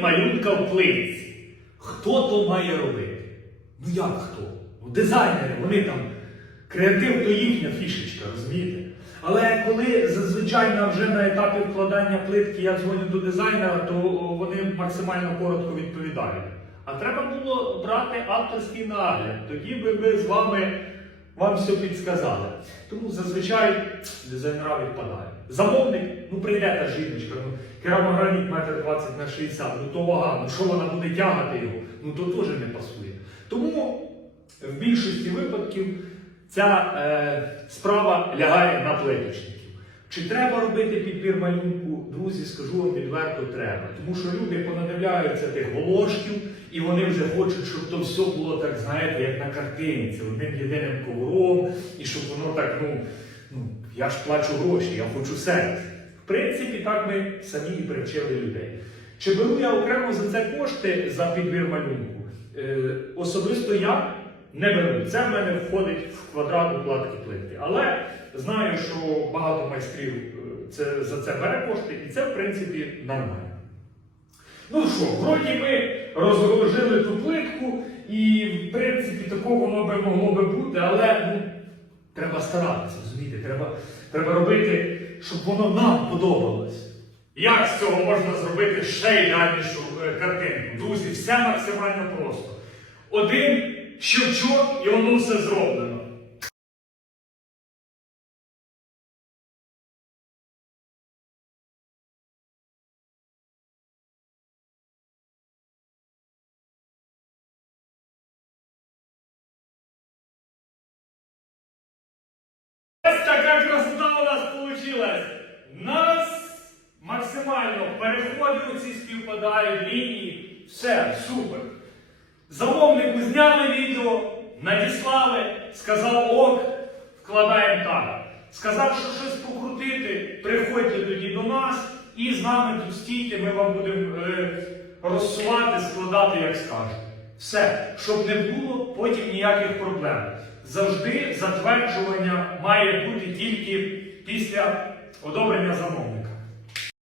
малюнка в плитці. Хто то має робити? Ну як хто? Ну, дизайнери, вони там. Креатив то їхня фішечка, розумієте? Але коли зазвичай вже на етапі вкладання плитки я дзвоню до дизайнера, то вони максимально коротко відповідають. А треба було брати авторський нагляд, тоді би ми з вами вам все підсказали. Тому зазвичай дизайнера відпадають. Замовник, ну прийде та жіночка, ну керамограніт метр 20 на 60, ну то вага, ну що вона буде тягати його, ну то теж не пасує. Тому в більшості випадків ця е, справа лягає на плиточників. Чи треба робити підбір малюнку? Друзі, скажу вам відверто, треба. Тому що люди понадивляються тих волошків, і вони вже хочуть, щоб то все було так, знаєте, як на картинці, одним єдиним ковром, і щоб воно так, ну, ну я ж плачу гроші, я хочу сервіс. В принципі, так ми самі і привчили людей. Чи беру я окремо за це кошти за підбір малюнку? Е, особисто я не беру. Це в мене входить в квадрат укладки плитки. Але знаю, що багато майстрів це, за це бере кошти, і це в принципі нормально. Ну що, вроді ми розложили ту плитку, і в принципі такого воно би могло би бути, але ну, треба старатися, розумієте? Треба, треба робити, щоб воно нам подобалось. Як з цього можна зробити ще ідеальнішу е, картинку? Друзі, все максимально просто. Один щелчок і воно все зроблено. Вийшла. Нас максимально переходи ці співпадають, лінії. Все, супер. Замовнику зняли відео, надіслали, сказав ок, вкладаємо так. Сказав, що щось покрутити, приходьте тоді до нас і з нами тут стійте, ми вам будемо е, розсувати, складати, як скажете. Все, щоб не було потім ніяких проблем. Завжди затверджування має бути тільки після одобрення замовника.